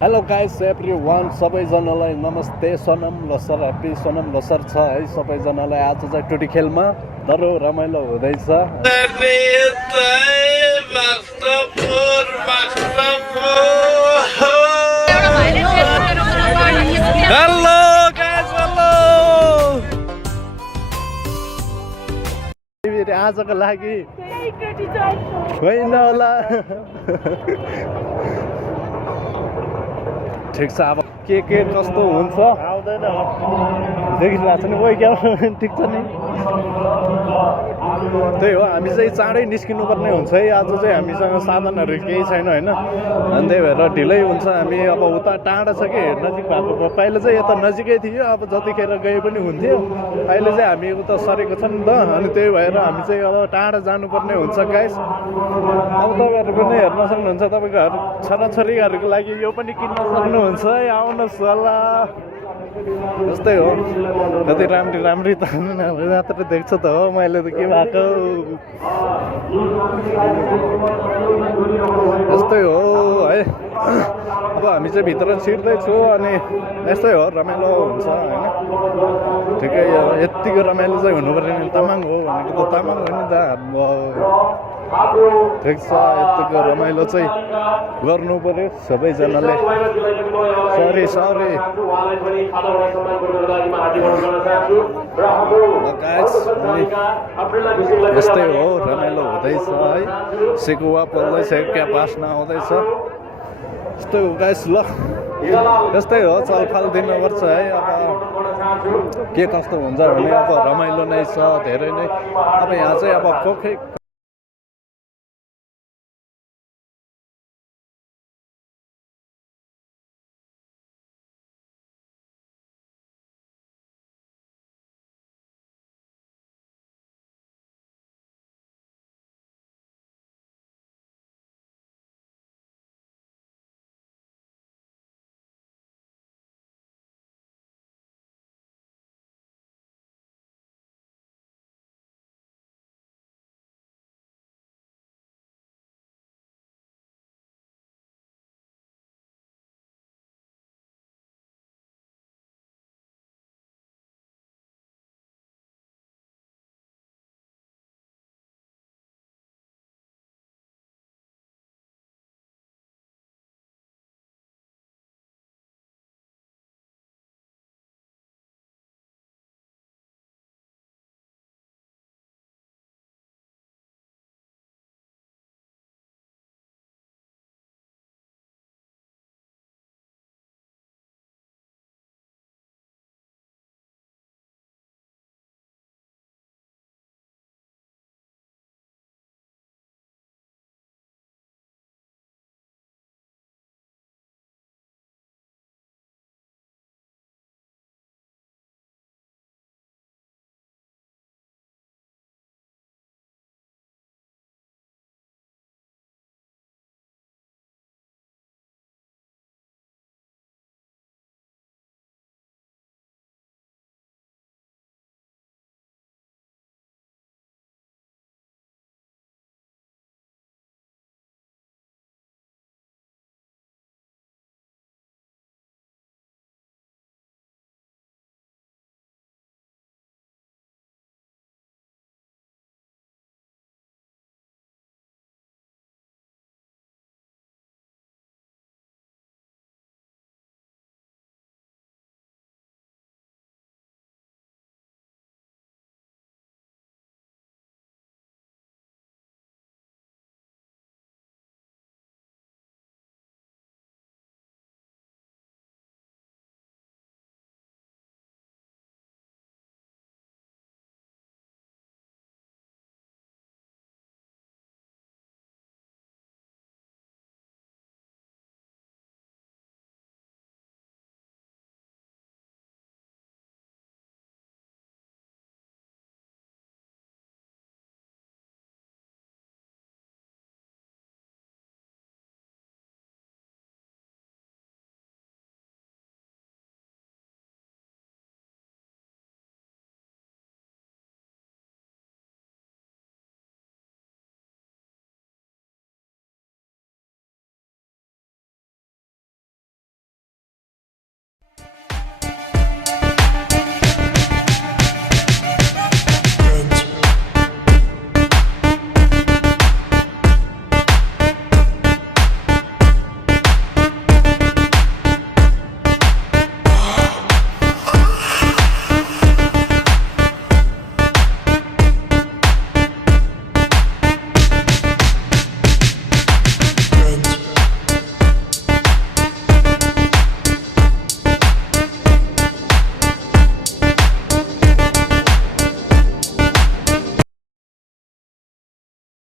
Hello guys everyone, सबैजनालाई नमस्ते। सनम Losar, happy सनम लोसर छ है सबैजनालाई। आज चाहिँ टुटी खेलमा दह्रो रमाइलो हुँदैछ। हेलो गाइस, हेलो आजको लागि होइन होला। ठिक छ, अब के कस्तो हुन्छ आउँदैन देखिरहेको छ नि। ओ क्या ठिक छ नि, त्यही हो। हामी चाहिँ चाँडै निस्किनुपर्ने हुन्छ है। आज चाहिँ हामीसँग साधनहरू केही छैन होइन, अनि त्यही भएर ढिलै हुन्छ। हामी अब उता टाढा छ कि नजिक भएको, पहिला चाहिँ यता नजिकै थियो, अब जतिखेर गए पनि हुन्थ्यो। अहिले चाहिँ हामी उता सरेको छ नि त, अनि त्यही भएर हामी चाहिँ अब टाढा जानुपर्ने हुन्छ गाइस। अब तपाईँहरू पनि हेर्न सक्नुहुन्छ, तपाईँको छोराछोरीहरूको लागि यो पनि किन्न सक्नुहुन्छ है, आउनुहोस् होला। जस्तै हो, कति राम्री राम्री त मात्र देख्छ त हो, मैले त के भएको यस्तै हो है। अब हामी चाहिँ भित्र छिर्दैछु, अनि यस्तै हो, रमाइलो हुन्छ होइन। ठिकै हो, यत्तिको रमाइलो चाहिँ हुनुपर्ने। तामाङ हो भनेको त तामाङ हो नि त। ठिक छ, यत्तिको रमाइलो चाहिँ गर्नु पर्यो सबैजनाले। सरी यस्तै हो, रमाइलो हुँदैछ है। सेकुवा पोल्दैछ, क्या बास्ना आउँदैछ। यस्तै हो गाइस। ल यस्तै हो, चलफाल दिनुपर्छ है। अब के कस्तो हुन्छ भने अब रमाइलो नै छ धेरै नै। अब यहाँ चाहिँ अब